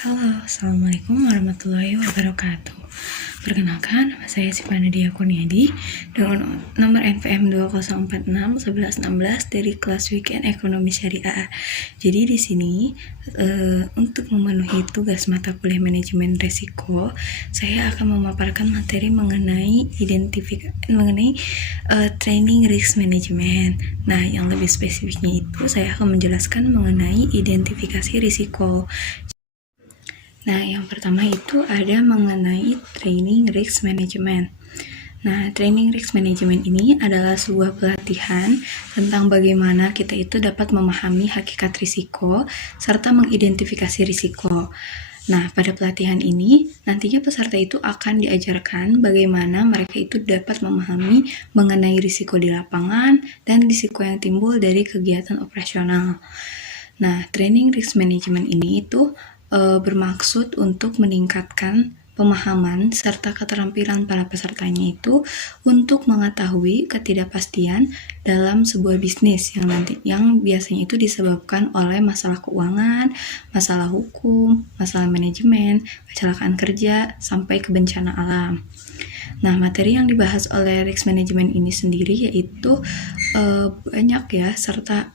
Halo, Assalamualaikum warahmatullahi wabarakatuh. Perkenalkan, saya Sipana Dia Kurniadi dengan nomor NPM 20461116 dari kelas Weekend Ekonomi Syariah. Jadi di sini untuk memenuhi tugas mata kuliah manajemen risiko, saya akan memaparkan materi mengenai training risk management. Nah, yang lebih spesifiknya itu saya akan menjelaskan mengenai identifikasi risiko. Nah, yang pertama itu ada mengenai training risk management. Nah, training risk management ini adalah sebuah pelatihan tentang bagaimana kita itu dapat memahami hakikat risiko serta mengidentifikasi risiko. Nah, pada pelatihan ini, nantinya peserta itu akan diajarkan bagaimana mereka itu dapat memahami mengenai risiko di lapangan dan risiko yang timbul dari kegiatan operasional. Nah, training risk management ini itu bermaksud untuk meningkatkan pemahaman serta keterampilan para pesertanya itu untuk mengetahui ketidakpastian dalam sebuah bisnis yang biasanya itu disebabkan oleh masalah keuangan, masalah hukum, masalah manajemen, kecelakaan kerja, sampai ke bencana alam. Nah, materi yang dibahas oleh risk management ini sendiri yaitu banyak ya, serta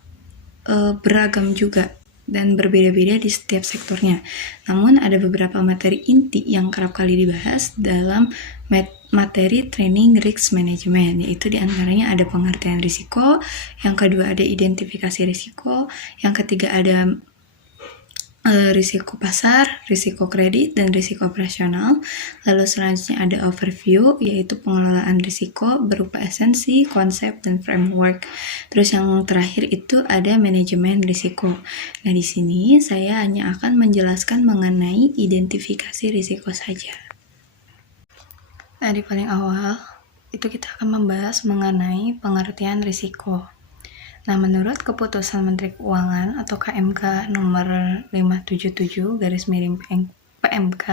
beragam juga dan berbeda-beda di setiap sektornya. Namun ada beberapa materi inti yang kerap kali dibahas dalam materi training risk management, yaitu diantaranya ada pengertian risiko, yang kedua ada identifikasi risiko, yang ketiga ada risiko pasar, risiko kredit, dan risiko operasional. Lalu selanjutnya ada overview, yaitu pengelolaan risiko berupa esensi, konsep, dan framework. Terus yang terakhir itu ada manajemen risiko. Nah, di sini saya hanya akan menjelaskan mengenai identifikasi risiko saja. Nah, di paling awal itu kita akan membahas mengenai pengertian risiko. Nah, menurut Keputusan Menteri Keuangan atau KMK nomor 577 PMK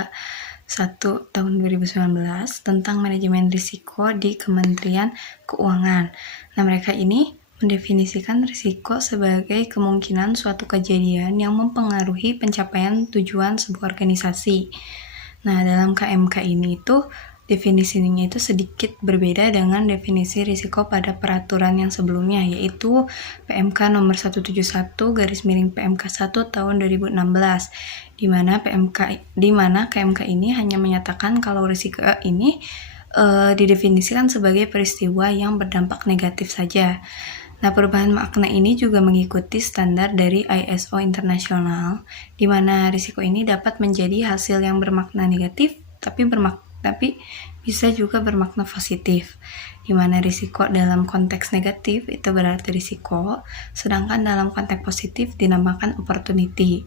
1 tahun 2019 tentang manajemen risiko di Kementerian Keuangan. Nah, mereka ini mendefinisikan risiko sebagai kemungkinan suatu kejadian yang mempengaruhi pencapaian tujuan sebuah organisasi. Nah, dalam KMK ini itu definisinya itu sedikit berbeda dengan definisi risiko pada peraturan yang sebelumnya, yaitu PMK nomor 171/PMK 1 tahun 2016, di mana KMK ini hanya menyatakan kalau risiko ini didefinisikan sebagai peristiwa yang berdampak negatif saja. Nah, perubahan makna ini juga mengikuti standar dari ISO internasional, di mana risiko ini dapat menjadi hasil yang bermakna negatif, tapi bisa juga bermakna positif, di mana risiko dalam konteks negatif itu berarti risiko, sedangkan dalam konteks positif dinamakan opportunity.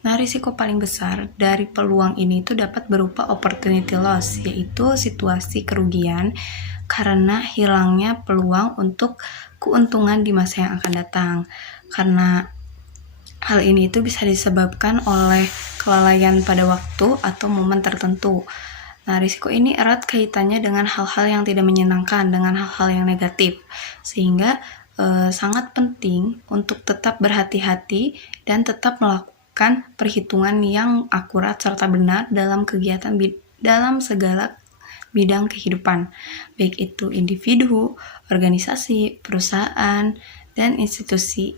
Nah, risiko paling besar dari peluang ini itu dapat berupa opportunity loss, yaitu situasi kerugian karena hilangnya peluang untuk keuntungan di masa yang akan datang. Karena hal ini itu bisa disebabkan oleh kelalaian pada waktu atau momen tertentu. Nah, risiko ini erat kaitannya dengan hal-hal yang tidak menyenangkan, dengan hal-hal yang negatif, sehingga sangat penting untuk tetap berhati-hati dan tetap melakukan perhitungan yang akurat serta benar dalam kegiatan dalam segala bidang kehidupan, baik itu individu, organisasi, perusahaan, dan institusi.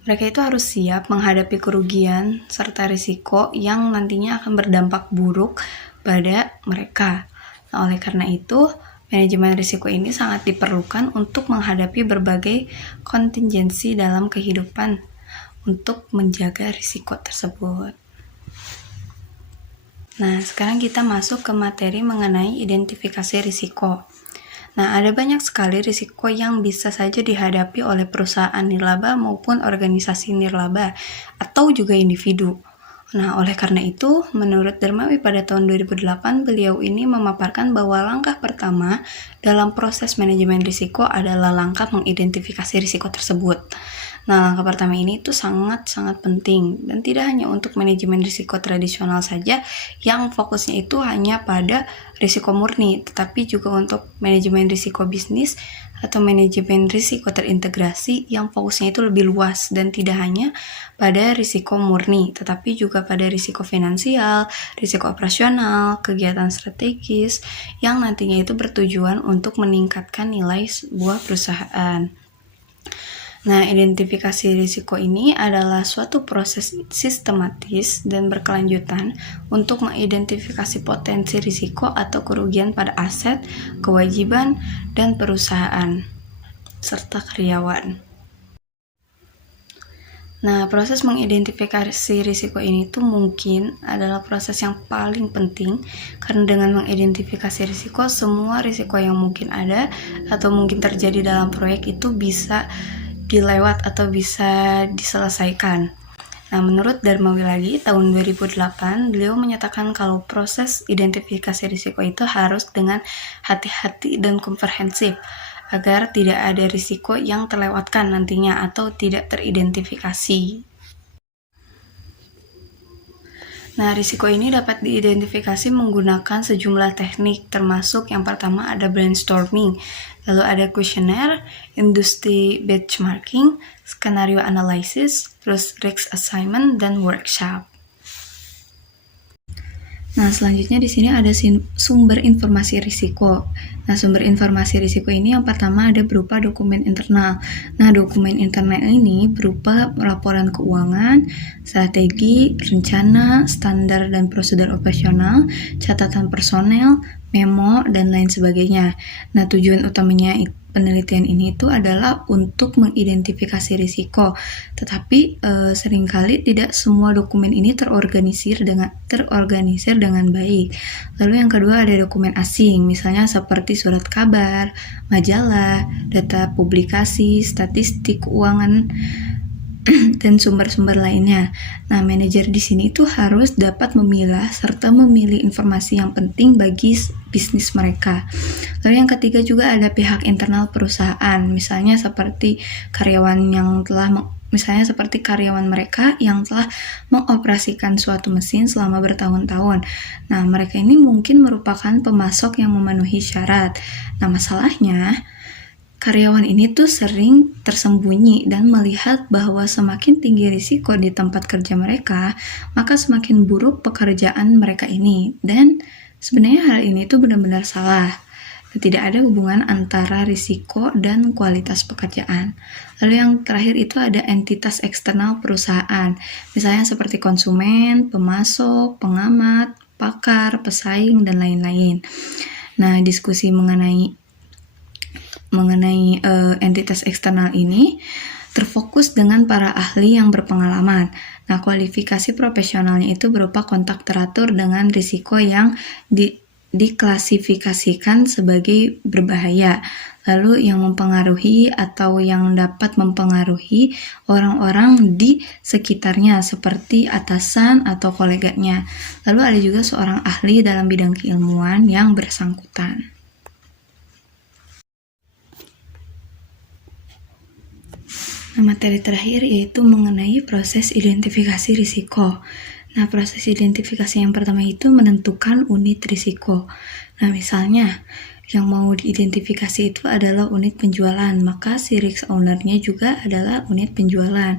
Mereka itu harus siap menghadapi kerugian serta risiko yang nantinya akan berdampak buruk pada mereka. Nah, oleh karena itu, manajemen risiko ini sangat diperlukan untuk menghadapi berbagai kontingensi dalam kehidupan untuk menjaga risiko tersebut. Nah, sekarang kita masuk ke materi mengenai identifikasi risiko. Nah, ada banyak sekali risiko yang bisa saja dihadapi oleh perusahaan nirlaba maupun organisasi nirlaba atau juga individu. Nah, oleh karena itu, menurut Dermawi pada tahun 2008, beliau ini memaparkan bahwa langkah pertama dalam proses manajemen risiko adalah langkah mengidentifikasi risiko tersebut. Nah, langkah pertama ini tuh sangat-sangat penting dan tidak hanya untuk manajemen risiko tradisional saja yang fokusnya itu hanya pada risiko murni, tetapi juga untuk manajemen risiko bisnis atau manajemen risiko terintegrasi yang fokusnya itu lebih luas dan tidak hanya pada risiko murni, tetapi juga pada risiko finansial, risiko operasional, kegiatan strategis yang nantinya itu bertujuan untuk meningkatkan nilai sebuah perusahaan. Nah, identifikasi risiko ini adalah suatu proses sistematis dan berkelanjutan untuk mengidentifikasi potensi risiko atau kerugian pada aset, kewajiban, dan perusahaan, serta karyawan. Nah, proses mengidentifikasi risiko ini tuh mungkin adalah proses yang paling penting karena dengan mengidentifikasi risiko, semua risiko yang mungkin ada atau mungkin terjadi dalam proyek itu bisa dilewat atau bisa diselesaikan. Nah, menurut Dharma Wilagi tahun 2008, beliau menyatakan kalau proses identifikasi risiko itu harus dengan hati-hati dan komprehensif agar tidak ada risiko yang terlewatkan nantinya atau tidak teridentifikasi. Nah, risiko ini dapat diidentifikasi menggunakan sejumlah teknik, termasuk yang pertama ada brainstorming, lalu ada questionnaire, industry benchmarking, skenario analysis, terus risk assignment, dan workshop. Nah, selanjutnya di sini ada sumber informasi risiko. Nah, sumber informasi risiko ini yang pertama ada berupa dokumen internal. Nah, dokumen internal ini berupa laporan keuangan, strategi, rencana, standar dan prosedur operasional, catatan personel, memo, dan lain sebagainya. Nah, tujuan utamanya penelitian ini itu adalah untuk mengidentifikasi risiko, tetapi seringkali tidak semua dokumen ini terorganisir dengan baik. Lalu yang kedua ada dokumen asing, misalnya seperti surat kabar, majalah, data publikasi, statistik keuangan, dan sumber-sumber lainnya. Nah, manajer di sini tuh harus dapat memilah serta memilih informasi yang penting bagi bisnis mereka. Lalu yang ketiga juga ada pihak internal perusahaan, misalnya seperti karyawan mereka yang telah mengoperasikan suatu mesin selama bertahun-tahun. Nah, mereka ini mungkin merupakan pemasok yang memenuhi syarat. Nah, masalahnya karyawan ini tuh sering tersembunyi dan melihat bahwa semakin tinggi risiko di tempat kerja mereka, maka semakin buruk pekerjaan mereka ini. Dan sebenarnya hal ini tuh benar-benar salah. Tidak ada hubungan antara risiko dan kualitas pekerjaan. Lalu yang terakhir itu ada entitas eksternal perusahaan, misalnya seperti konsumen, pemasok, pengamat, pakar, pesaing, dan lain-lain. Nah, diskusi mengenai entitas eksternal ini terfokus dengan para ahli yang berpengalaman. Nah, kualifikasi profesionalnya itu berupa kontak teratur dengan risiko yang diklasifikasikan sebagai berbahaya, lalu yang mempengaruhi atau yang dapat mempengaruhi orang-orang di sekitarnya seperti atasan atau koleganya. Lalu ada juga seorang ahli dalam bidang keilmuan yang bersangkutan. Nah, materi terakhir yaitu mengenai proses identifikasi risiko. Nah, proses identifikasi yang pertama itu menentukan unit risiko. Nah, misalnya yang mau diidentifikasi itu adalah unit penjualan, maka si risk owner-nya juga adalah unit penjualan.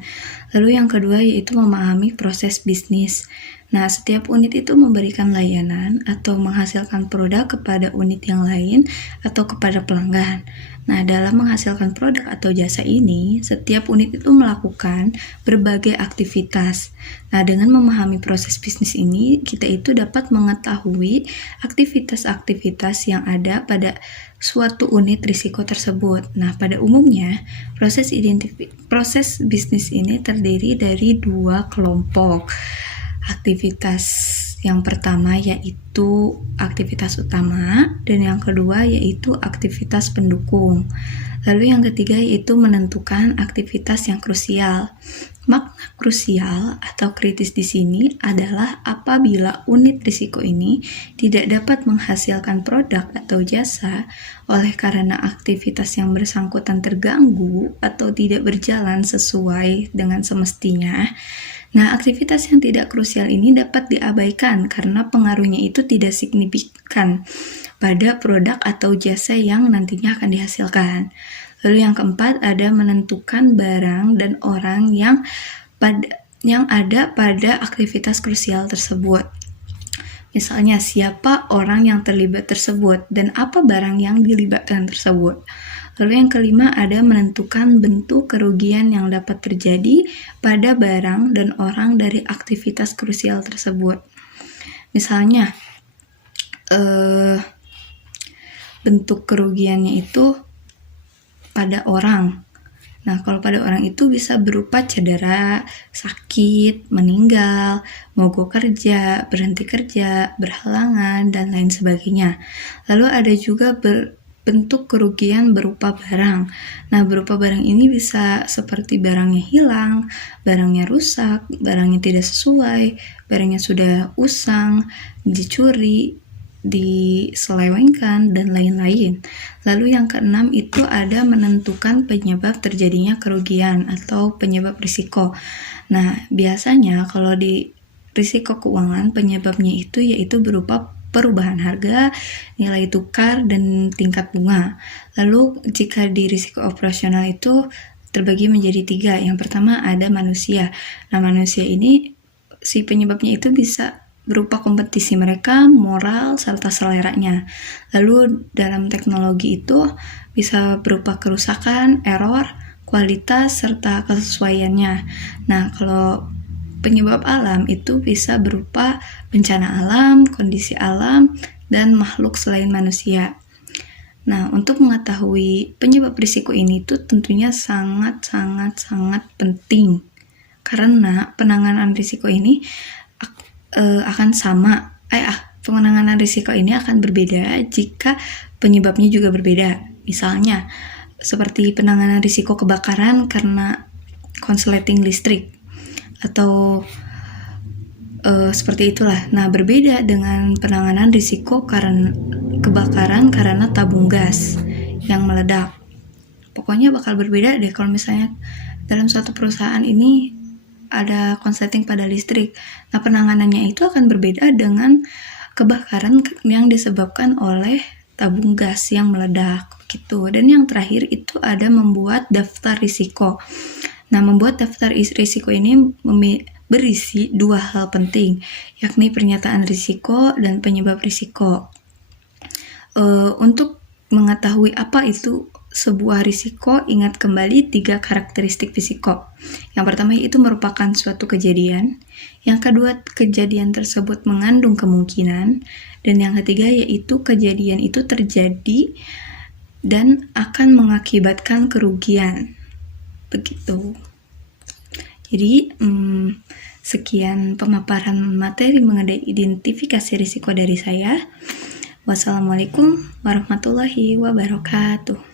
Lalu yang kedua yaitu memahami proses bisnis. Nah, setiap unit itu memberikan layanan atau menghasilkan produk kepada unit yang lain atau kepada pelanggan. Nah, dalam menghasilkan produk atau jasa ini, setiap unit itu melakukan berbagai aktivitas. Nah, dengan memahami proses bisnis ini, kita itu dapat mengetahui aktivitas-aktivitas yang ada pada suatu unit risiko tersebut. Nah, pada umumnya, proses bisnis ini terdiri dari dua kelompok. Aktivitas yang pertama yaitu aktivitas utama dan yang kedua yaitu aktivitas pendukung. Lalu yang ketiga yaitu menentukan aktivitas yang krusial. Makna krusial atau kritis di sini adalah apabila unit risiko ini tidak dapat menghasilkan produk atau jasa oleh karena aktivitas yang bersangkutan terganggu atau tidak berjalan sesuai dengan semestinya. Nah, aktivitas yang tidak krusial ini dapat diabaikan karena pengaruhnya itu tidak signifikan pada produk atau jasa yang nantinya akan dihasilkan. Lalu yang keempat ada menentukan barang dan orang yang ada pada aktivitas krusial tersebut. Misalnya, siapa orang yang terlibat tersebut dan apa barang yang dilibatkan tersebut. Lalu yang kelima ada menentukan bentuk kerugian yang dapat terjadi pada barang dan orang dari aktivitas krusial tersebut. Misalnya, bentuk kerugiannya itu pada orang. Nah, kalau pada orang itu bisa berupa cedera, sakit, meninggal, mogok kerja, berhenti kerja, berhalangan, dan lain sebagainya. Lalu ada juga bentuk kerugian berupa barang. Nah, berupa barang ini bisa seperti barangnya hilang, barangnya rusak, barangnya tidak sesuai, barangnya sudah usang, dicuri, diselewengkan, dan lain-lain. Lalu yang keenam itu ada menentukan penyebab terjadinya kerugian atau penyebab risiko. Nah, biasanya kalau di risiko keuangan penyebabnya itu yaitu berupa perubahan harga, nilai tukar, dan tingkat bunga. Lalu jika di risiko operasional itu terbagi menjadi 3. Yang pertama ada manusia. Nah, manusia ini si penyebabnya itu bisa berupa kompetisi mereka, moral, serta seleranya. Lalu dalam teknologi itu bisa berupa kerusakan, error, kualitas, serta kesesuaiannya. Nah, kalau penyebab alam itu bisa berupa bencana alam, kondisi alam, dan makhluk selain manusia. Nah, untuk mengetahui penyebab risiko ini tuh tentunya sangat penting. Karena penanganan risiko ini penanganan risiko ini akan berbeda jika penyebabnya juga berbeda. Misalnya, seperti penanganan risiko kebakaran karena konsleting listrik atau seperti itulah. Nah, berbeda dengan penanganan risiko karena kebakaran karena tabung gas yang meledak. Pokoknya bakal berbeda deh kalau misalnya dalam suatu perusahaan ini ada konsleting pada listrik. Nah, penanganannya itu akan berbeda dengan kebakaran yang disebabkan oleh tabung gas yang meledak gitu. Dan yang terakhir itu ada membuat daftar risiko. Nah, membuat daftar risiko ini berisi 2 hal penting, yakni pernyataan risiko dan penyebab risiko. Untuk mengetahui apa itu sebuah risiko, ingat kembali 3 karakteristik risiko. Yang pertama itu merupakan suatu kejadian, yang kedua kejadian tersebut mengandung kemungkinan, dan yang ketiga yaitu kejadian itu terjadi dan akan mengakibatkan kerugian. Begitu. Jadi, sekian pemaparan materi mengenai identifikasi risiko dari saya. Wassalamualaikum warahmatullahi wabarakatuh.